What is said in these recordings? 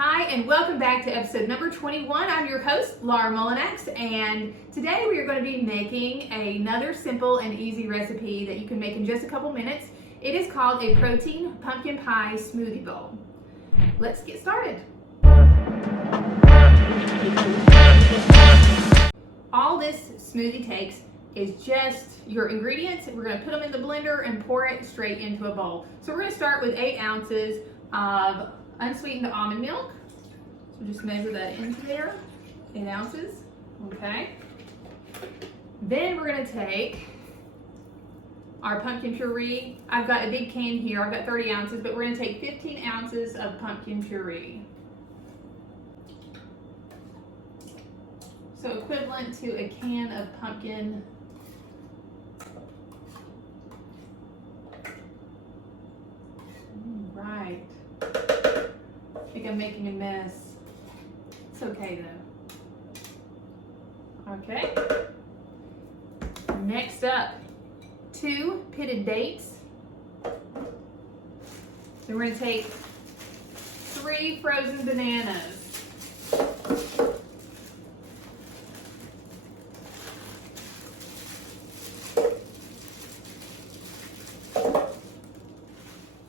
Hi, and welcome back to episode number 21. I'm your host, Laura Mullinax, and today we are going to be making another simple and easy recipe that you can make in just a couple minutes. It is called a protein pumpkin pie smoothie bowl. Let's get started. All this smoothie takes is just your ingredients. We're going to put them in the blender and pour it straight into a bowl. So we're going to start with 8 ounces of unsweetened almond milk. So just measure that into there, 8 ounces, okay? Then we're gonna take our pumpkin puree. I've got a big can here, I've got 30 ounces, but we're gonna take 15 ounces of pumpkin puree. So equivalent to a can of pumpkin. Right. I think I'm making a mess. It's okay though. Okay. Next up, 2 pitted dates. Then we're going to take 3 frozen bananas.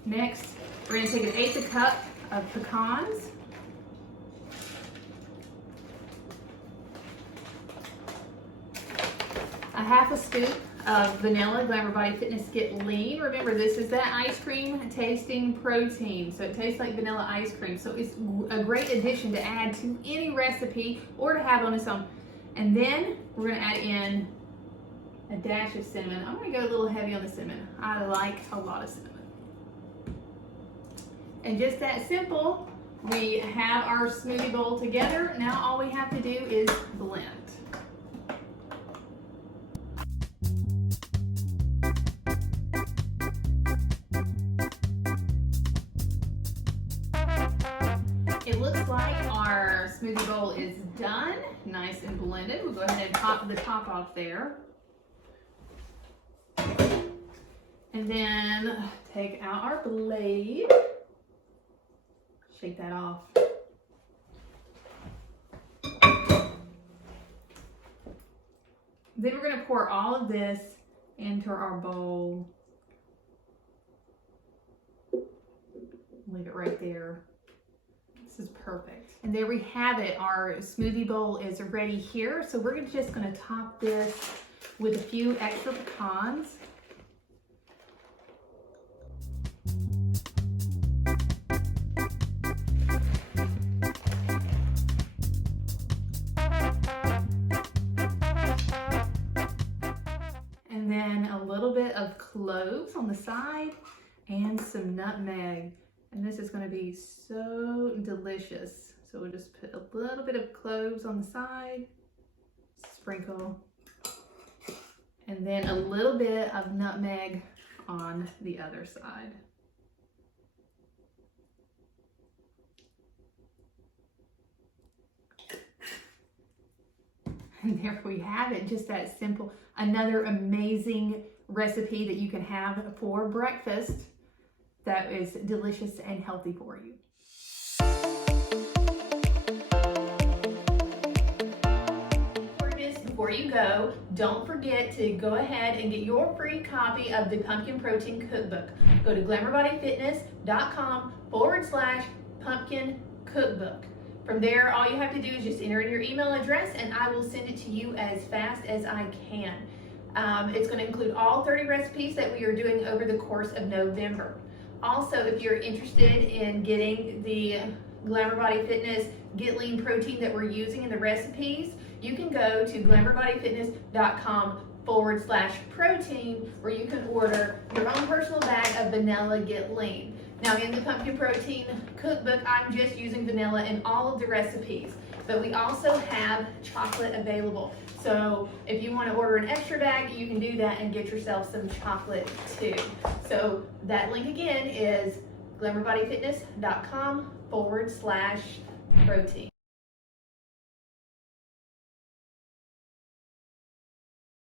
Next, we're going to take an 1/8 cup of pecans. A 1/2 scoop of vanilla Glamour Body Fitness Get Lean. Remember, this is that ice cream tasting protein, so it tastes like vanilla ice cream. So it's a great addition to add to any recipe or to have on its own. And then we're going to add in a dash of cinnamon. I'm going to go a little heavy on the cinnamon. I like a lot of cinnamon. And just that simple, we have our smoothie bowl together. Now all we have to do is blend. It looks like our smoothie bowl is done, nice and blended. We'll go ahead and top the top off there. And then take out our blade. Shake that off. Then we're going to pour all of this into our bowl. Leave it right there. This is perfect. And there we have it. Our smoothie bowl is ready here. So we're just going to top this with a few extra pecans. And then a little bit of cloves on the side and some nutmeg. And this is going to be so delicious. So we'll just put a little bit of cloves on the side, sprinkle, and then a little bit of nutmeg on the other side. And there we have it, just that simple. Another amazing recipe that you can have for breakfast that is delicious and healthy for you. Before you go, don't forget to go ahead and get your free copy of the Pumpkin Protein Cookbook. Go to glamourbodyfitness.com/pumpkin cookbook. From there, all you have to do is just enter in your email address and I will send it to you as fast as I can. It's going to include all 30 recipes that we are doing over the course of November. Also, if you're interested in getting the Glamour Body Fitness Get Lean protein that we're using in the recipes, you can go to glamourbodyfitness.com/protein where you can order your own personal bag of vanilla Get Lean. Now in the Pumpkin Protein Cookbook, I'm just using vanilla in all of the recipes, but we also have chocolate available. So if you want to order an extra bag, you can do that and get yourself some chocolate too. So that link again is glamourbodyfitness.com/protein.